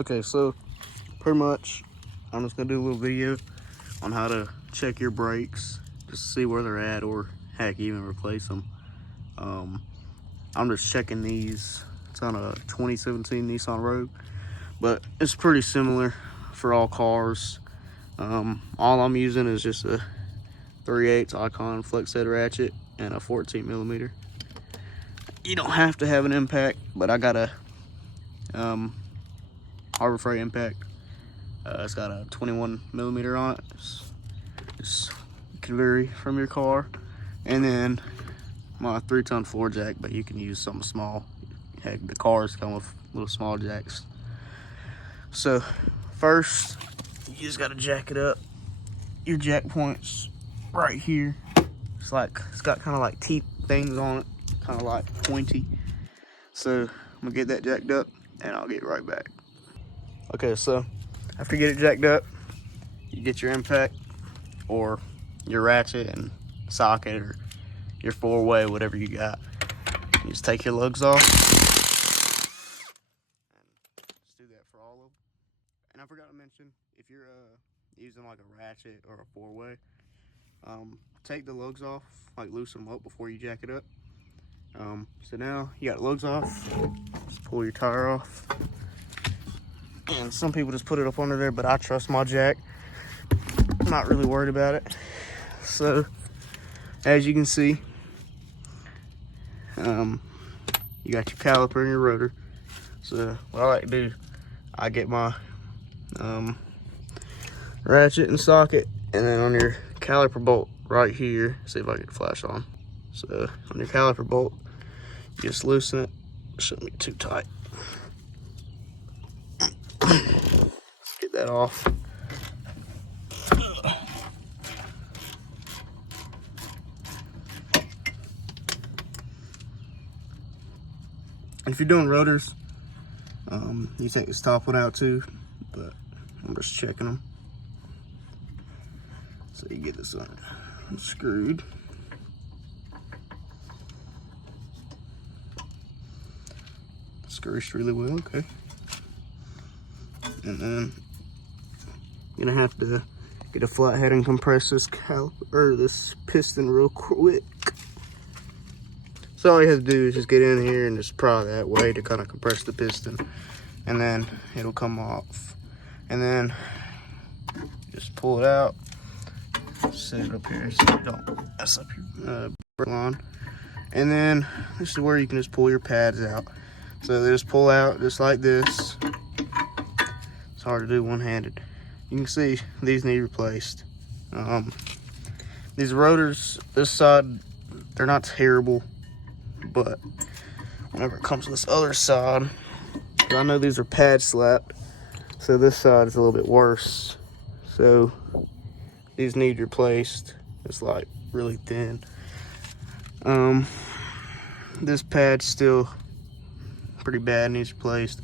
Okay, so pretty much I'm just gonna do a little video on how to check your brakes, just to see where they're at, or heck, even replace them. I'm just checking these. It's on a 2017 Nissan Rogue, but it's pretty similar for all cars. All I'm using is just a 3/8 Icon flex head ratchet and a 14mm. You don't have to have an impact, but I got a Harbor Freight impact. It's got a 21mm on it. It can vary from your car. And then my 3-ton floor jack, but you can use something small. Heck, the cars come with little small jacks. So first, you just gotta jack it up. Your jack point's right here. It's got kind of like teeth things on it, kind of like pointy. So I'm gonna get that jacked up and I'll get right back. Okay, so after you get it jacked up, you get your impact or your ratchet and socket, or your 4-way, whatever you got. You just take your lugs off. And just do that for all of them. And I forgot to mention, if you're using like a ratchet or a 4-way, take the lugs off, like loosen them up before you jack it up. So now you got lugs off, just pull your tire off. And some people just put it up under there, but I trust my jack. I'm not really worried about it. So as you can see, you got your caliper and your rotor. So what I like to do, I get my ratchet and socket, and then on your caliper bolt right here, see if I get the flash on. So on your caliper bolt, you just loosen it. It shouldn't be too tight. Get that off. And if you're doing rotors, you take this top one out too, but I'm just checking them. So you get this unscrewed. Screws really well, okay. And then you're gonna have to get a flathead and compress this this piston real quick. So all you have to do is just get in here and just pry that way to kind of compress the piston, and then it'll come off. And then just pull it out, set it up here so you don't mess up your brake line. And then this is where you can just pull your pads out. So they just pull out just like this. It's hard to do one-handed. You can see these need replaced. These rotors, this side, they're not terrible, but whenever it comes to this other side, I know these are pad slapped, so this side is a little bit worse. So these need replaced. It's like really thin. This pad's still pretty bad, needs replaced.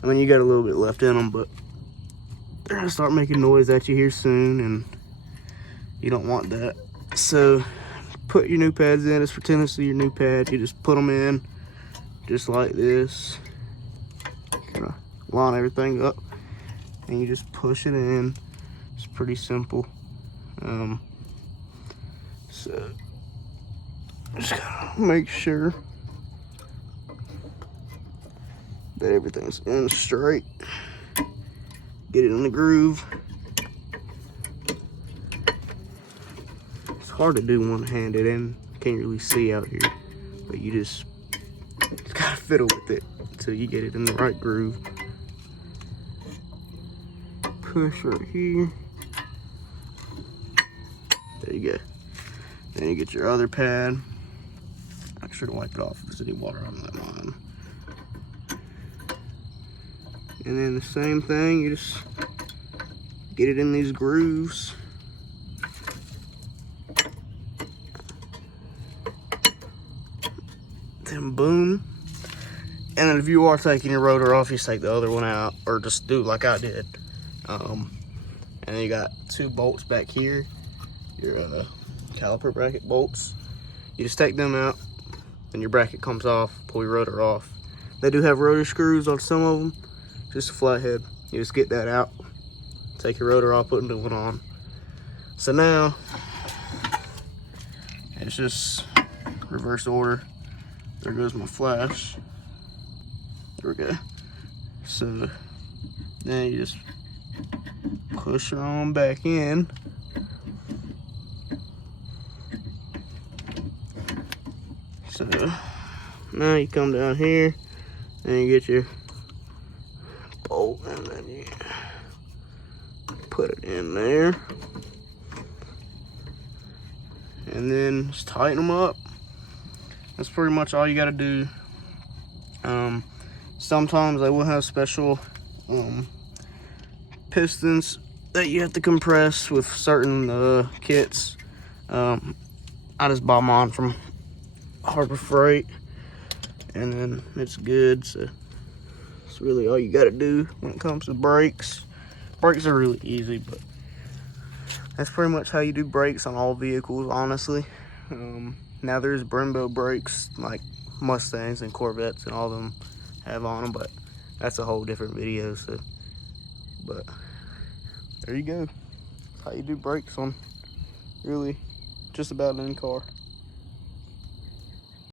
I mean, you got a little bit left in them, but they're gonna start making noise at you here soon, and you don't want that. So put your new pads in. Just pretend this is your new pads. You just put them in just like this, kind of line everything up, and you just push it in. It's pretty simple. So just gotta make sure that everything's in straight. Get it in the groove. It's hard to do one-handed and can't really see out here, but you just gotta fiddle with it until you get it in the right groove. Push right here. There you go. Then you get your other pad. Make sure to wipe it off if there's any water on that line. And then the same thing, you just get it in these grooves. Then boom. And then if you are taking your rotor off, you just take the other one out, or just do like I did. And then you got 2 bolts back here, your caliper bracket bolts. You just take them out, then your bracket comes off, pull your rotor off. They do have rotor screws on some of them, just a flathead. You just get that out, take your rotor off, put a new one on. So now it's just reverse order. There goes my flash. There we go. So then you just push her on back in. So now you come down here and you get your bolt and then you put it in there. And then just tighten them up. That's pretty much all you gotta do. Sometimes I will have special pistons that you have to compress with certain kits. I just buy mine from Harbor Freight, and then it's good. So it's really all you gotta do when it comes to brakes. Brakes are really easy, but that's pretty much how you do brakes on all vehicles, honestly. Now there's Brembo brakes like Mustangs and Corvettes and all of them have on them, but that's a whole different video. So, but there you go. That's how you do brakes on really just about any car.